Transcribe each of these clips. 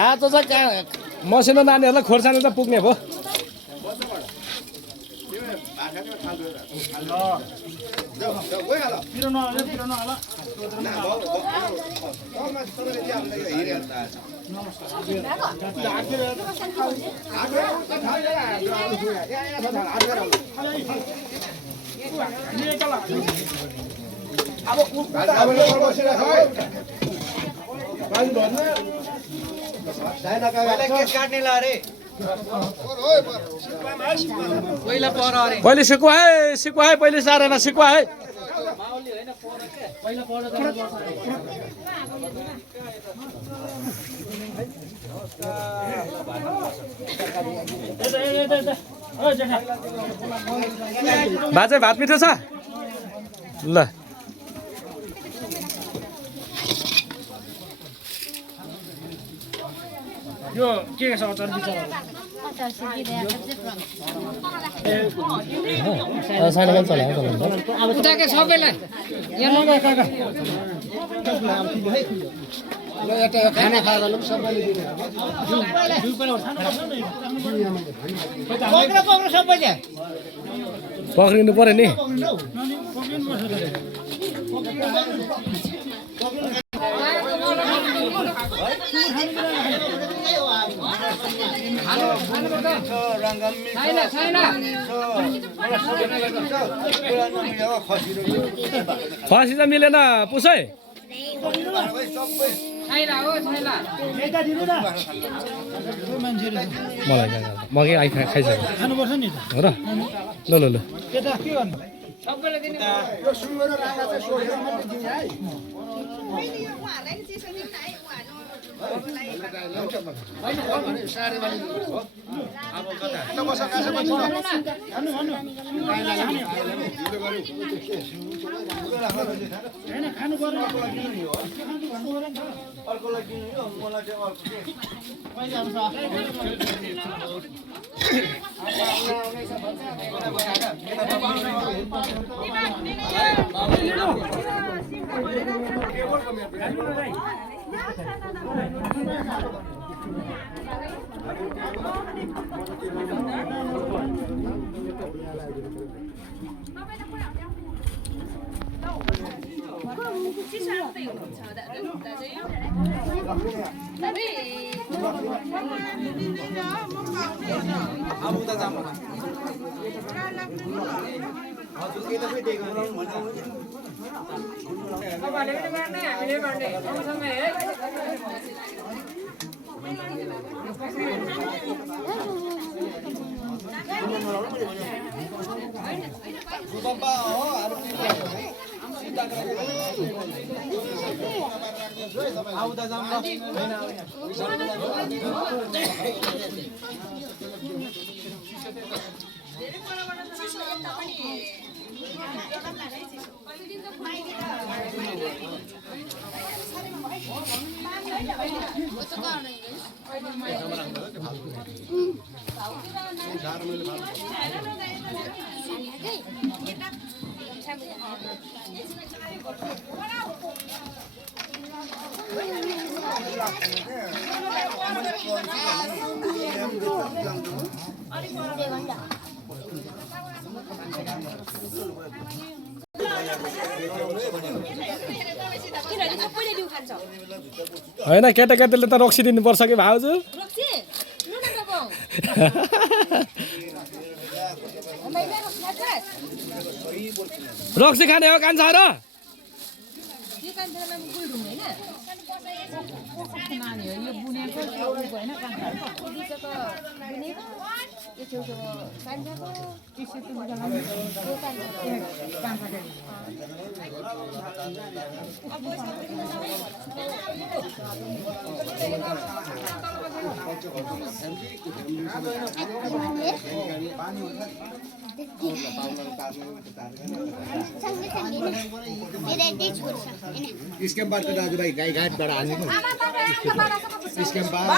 आज चाहिँ मसिनो नानीहरूलाई खोर्सानी त पुग्ने भयो पहिले सिकुवाए पहिले सारेन सिकुवाए बाजे भात मिठो छ ल यो के छ अचार बिचार खाना खाएर पक्रिनु पर्यो नि खसी त मिलेन पुसै मलाई मकै आइ खाइसक्यो खानुपर्छ नि हो र ल ल ल हैन केटाकेटीले त रक्सी दिनुपर्छ कि भाउजू रक्सी खाने हो कान्छ र स्क्याम बार दाजुभाइ गाई घाटबाट हालेको स्क्याम बार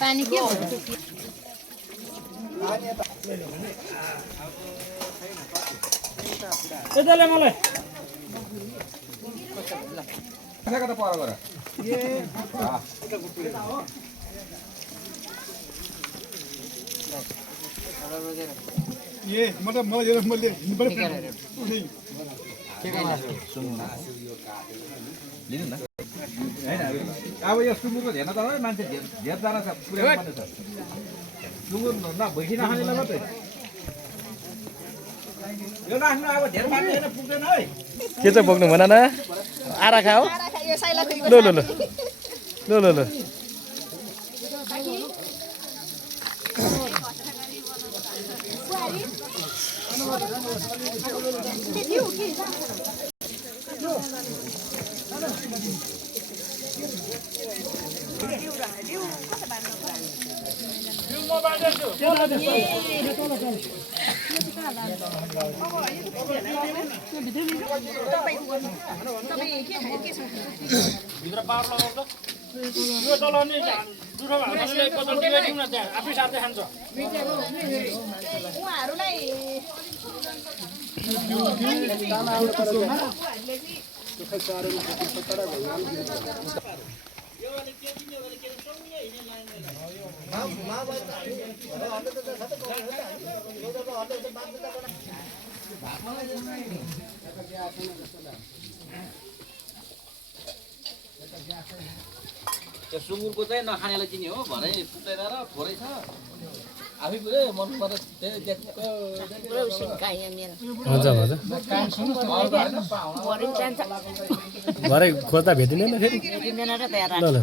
पानी के यताले मलाई कता पर गर ये मतलब मलाई यो मैले लिनु न हैन अब यो सुँगुरको हेर्न त मान्छे धेरजना छ पुरै मान्छे छ सुँगुर न भैँसी नखाने मात्रै यो नाच्नु अब धेर मान्छे हैन पुग्दैन है के चाहिँ बोक्नु भन न आरा खा हो ल ल ल ल ल ल भित्र पावर लगाउँछ यो तल नि जुठो भातले बदल दियो दिउँ न त्यहाँ आफै सार्दै खान्छ त्यो सुँगुरको चाहिँ नखानेलाई किन्यो हो भरे पुग्दैन र थोरै छ आफै पुरै मनमा त हुन्छ भरे खोज्दा भेटिँदैन फेरि ल ल